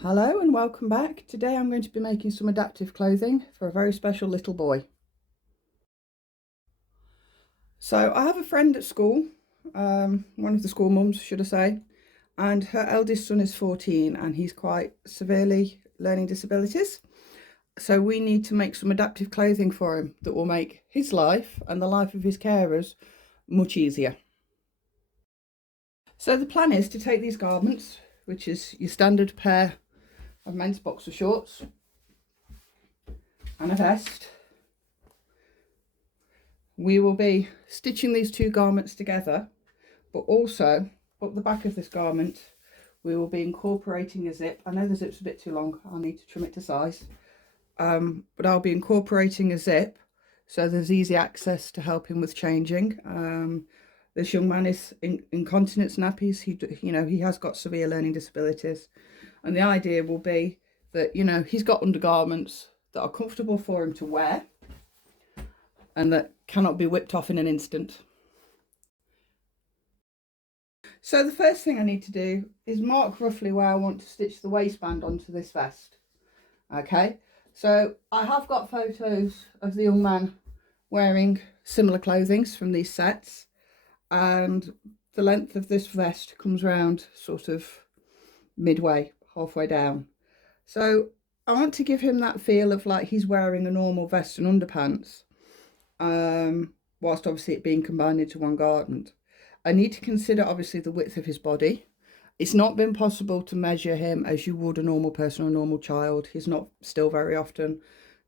Hello and welcome back. Today I'm going to be making some adaptive clothing for a very special little boy. So I have a friend at school, one of the school mums should I say, and her eldest son is 14 and he's quite severely learning disabilities. So we need to make some adaptive clothing for him that will make his life and the life of his carers much easier. So the plan is to take these garments, which is your standard pair of men's boxer shorts and a vest. We will be stitching these two garments together, but also up the back of this garment we will be incorporating a zip. I know the zip's a bit too long, I'll need to trim it to size, but I'll be incorporating a zip so there's easy access to help him with changing. This young man is in incontinence nappies. He has got severe learning disabilities, and the idea will be that he's got undergarments that are comfortable for him to wear and that cannot be whipped off in an instant. So the first thing I need to do is mark roughly where I want to stitch the waistband onto this vest. Okay, so I have got photos of the young man wearing similar clothing from these sets, and the length of this vest comes round sort of midway, halfway down. So I want to give him that feel of like he's wearing a normal vest and underpants, whilst obviously it being combined into one garment. I need to consider obviously the width of his body. It's not been possible to measure him as you would a normal person or a normal child. He's not still very often,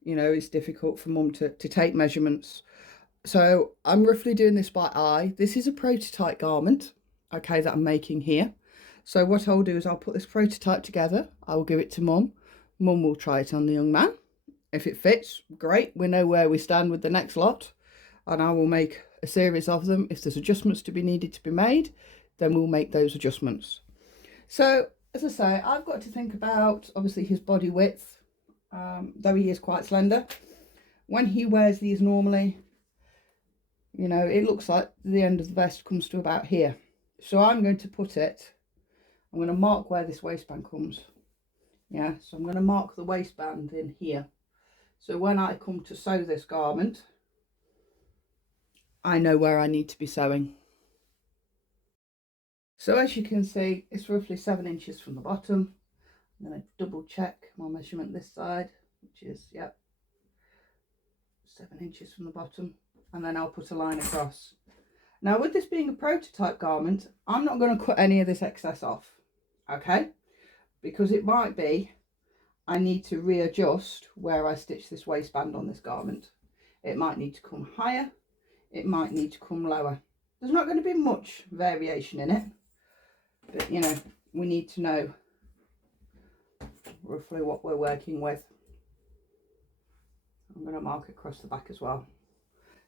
it's difficult for mum to take measurements. So I'm roughly doing this by eye. This is a prototype garment, okay, that I'm making here. So what I'll do is I'll put this prototype together. I will give it to mum. Mum will try it on the young man. If it fits, great. We know where we stand with the next lot, and I will make a series of them. If there's adjustments to be needed to be made, then we'll make those adjustments. So as I say, I've got to think about obviously his body width, though he is quite slender. When he wears these normally, it looks like the end of the vest comes to about here. So I'm going to mark where this waistband comes. Yeah, so I'm going to mark the waistband in here. So when I come to sew this garment, I know where I need to be sewing. So as you can see, it's roughly 7 inches from the bottom. I'm going to double check my measurement this side, which is, 7 inches from the bottom. And then I'll put a line across. Now with this being a prototype garment, I'm not going to cut any of this excess off, okay? Because it might be I need to readjust where I stitch this waistband on this garment. It might need to come higher, it might need to come lower. There's not going to be much variation in it, but we need to know roughly what we're working with. I'm going to mark it across the back as well.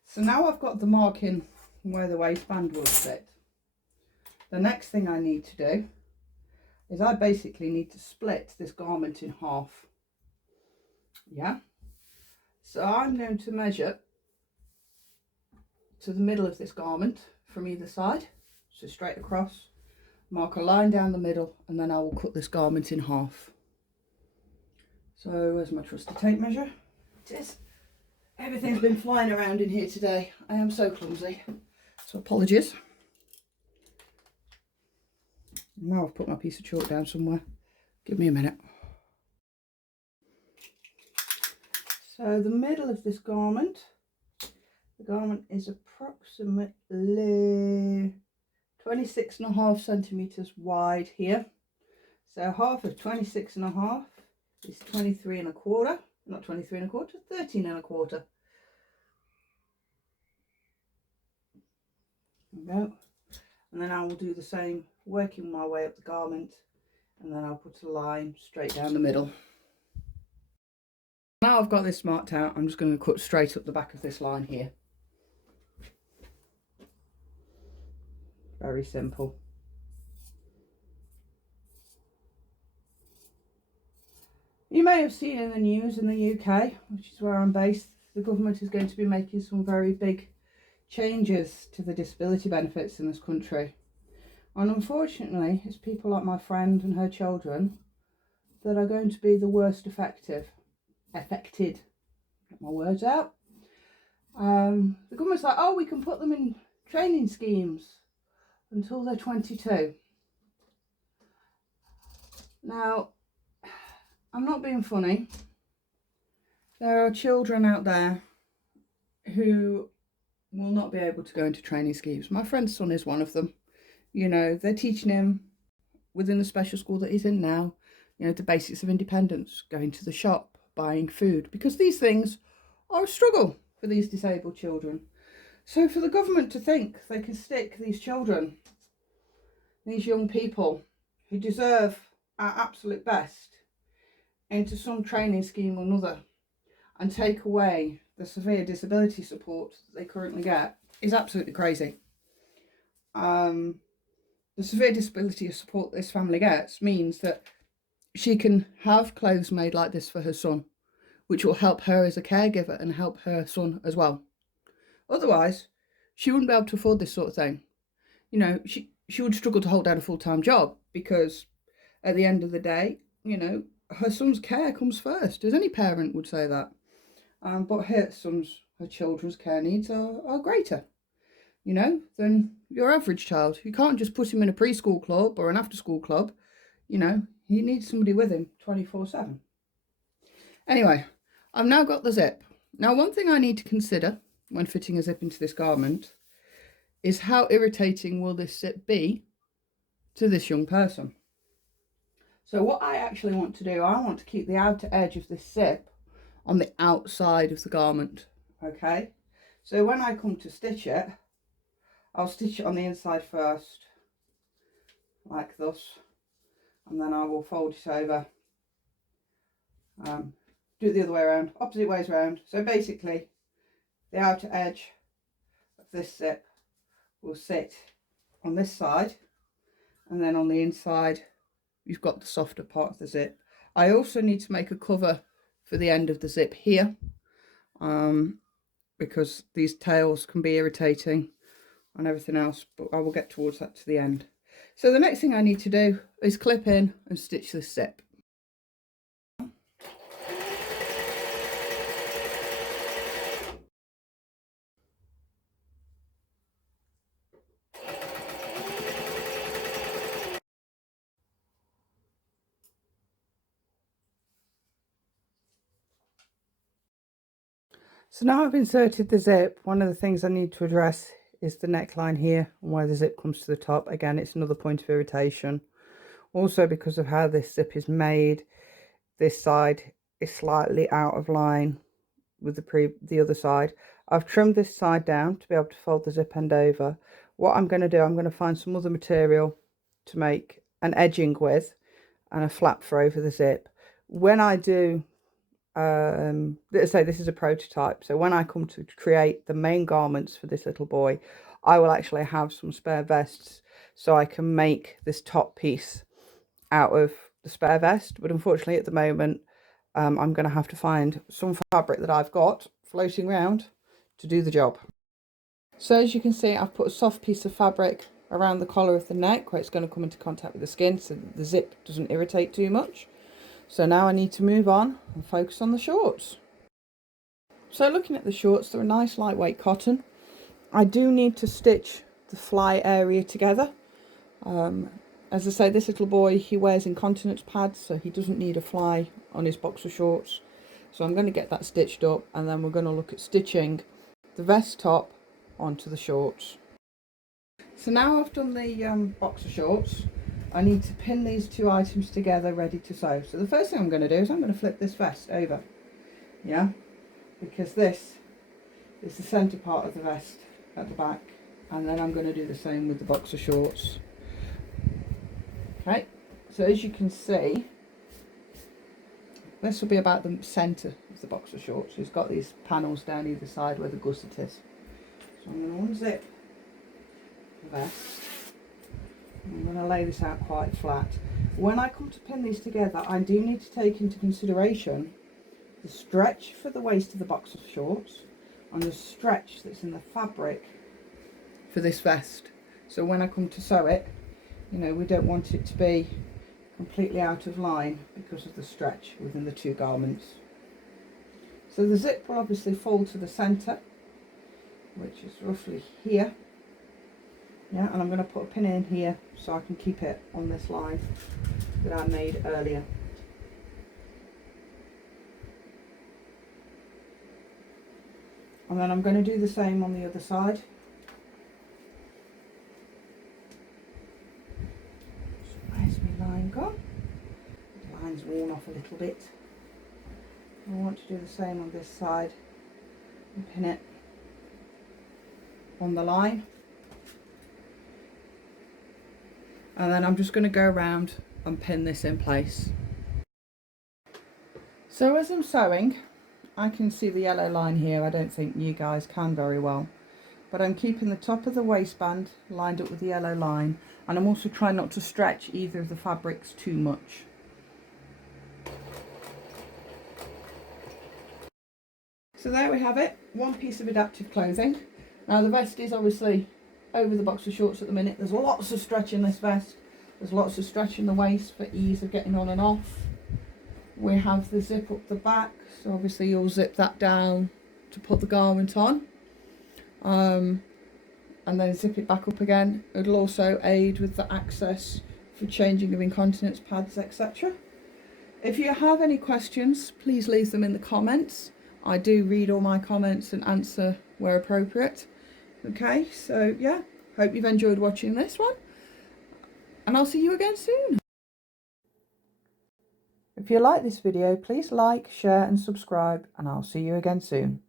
So now I've got the marking where the waistband will sit. The next thing I need to do is I basically need to split this garment in half. Yeah. So I'm going to measure to the middle of this garment from either side. So straight across, mark a line down the middle, and then I will cut this garment in half. So where's my trusty tape measure? It is. Everything's been flying around in here today. I am so clumsy, so apologies. Now I've put my piece of chalk down somewhere. Give me a minute. So the middle of this garment, the garment is approximately 26.5 centimetres wide here. So half of 26.5 is 23.25. Not 23.25, 13.25. There we go. And then I will do the same, working my way up the garment, and then I'll put a line straight down the middle. Now I've got this marked out, I'm just going to cut straight up the back of this line here. Very simple. You may have seen in the news in the UK, which is where I'm based, the government is going to be making some very big changes to the disability benefits in this country. And unfortunately, it's people like my friend and her children that are going to be the worst affected. Get my words out. The government's like, oh, we can put them in training schemes until they're 22. Now, I'm not being funny. There are children out there who will not be able to go into training schemes. My friend's son is one of them. You know, they're teaching him within the special school that he's in now, you know, the basics of independence, going to the shop, buying food, because these things are a struggle for these disabled children. So for the government to think they can stick these children, these young people who deserve our absolute best, into some training scheme or another and take away the severe disability support that they currently get is absolutely crazy. The severe disability support this family gets means that she can have clothes made like this for her son, which will help her as a caregiver and help her son as well. Otherwise, she wouldn't be able to afford this sort of thing. You know, she would struggle to hold down a full-time job, because at the end of the day, you know, her son's care comes first, as any parent would say that. But her children's care needs are greater, you know, than your average child. You can't just put him in a preschool club or an after-school club. You know, he needs somebody with him 24/7. Anyway, I've now got the zip. Now, one thing I need to consider when fitting a zip into this garment is how irritating will this zip be to this young person. So what I actually want to do, I want to keep the outer edge of this zip on the outside of the garment, okay? So when I come to stitch it, I'll stitch it on the inside first, like this, and then I will fold it over, do it the other way around, opposite ways around. So basically, the outer edge of this zip will sit on this side, and then on the inside, you've got the softer part of the zip. I also need to make a cover for the end of the zip here, because these tails can be irritating and everything else, but I will get towards that to the end. So the next thing I need to do is clip in and stitch this zip. So now I've inserted the zip, one of the things I need to address is the neckline here and why the zip comes to the top. Again, it's another point of irritation. Also, because of how this zip is made, this side is slightly out of line with the other side. I've trimmed this side down to be able to fold the zip end over. What I'm going to do, I'm going to find some other material to make an edging with and a flap for over the zip. When I do, let's say this is a prototype, so when I come to create the main garments for this little boy, I will actually have some spare vests, so I can make this top piece out of the spare vest. But unfortunately at the moment, I'm going to have to find some fabric that I've got floating around to do the job. So as you can see, I've put a soft piece of fabric around the collar of the neck where it's going to come into contact with the skin so that the zip doesn't irritate too much. So now I need to move on and focus on the shorts. So looking at the shorts, they're a nice lightweight cotton. I do need to stitch the fly area together. As I say, this little boy, he wears incontinence pads, so he doesn't need a fly on his boxer shorts. So I'm going to get that stitched up, and then we're going to look at stitching the vest top onto the shorts. So now I've done the boxer shorts, I need to pin these two items together ready to sew. So the first thing I'm going to do is I'm going to flip this vest over, yeah, because this is the centre part of the vest at the back, and then I'm going to do the same with the boxer shorts. Okay, so as you can see, this will be about the centre of the boxer shorts. It's got these panels down either side where the gusset is. So I'm going to unzip the vest. I'm going to lay this out quite flat. When I come to pin these together, I do need to take into consideration the stretch for the waist of the boxer shorts and the stretch that's in the fabric for this vest. So when I come to sew it, you know, we don't want it to be completely out of line because of the stretch within the two garments. So the zip will obviously fall to the centre, which is roughly here. Yeah, and I'm going to put a pin in here so I can keep it on this line that I made earlier. And then I'm going to do the same on the other side. So where's my line gone? The line's worn off a little bit. I want to do the same on this side and pin it on the line. And then I'm just going to go around and pin this in place. So as I'm sewing, I can see the yellow line here. I don't think you guys can very well, but I'm keeping the top of the waistband lined up with the yellow line, and I'm also trying not to stretch either of the fabrics too much. So there we have it, one piece of adaptive clothing. Now the vest is obviously over the boxer shorts at the minute. There's lots of stretch in this vest. There's lots of stretch in the waist for ease of getting on and off. We have the zip up the back, so obviously you'll zip that down to put the garment on, and then zip it back up again. It'll also aid with the access for changing of incontinence pads, etc. If you have any questions, please leave them in the comments. I do read all my comments and answer where appropriate. Okay, so yeah, hope you've enjoyed watching this one, and I'll see you again soon. If you like this video, please like, share and subscribe, and I'll see you again soon.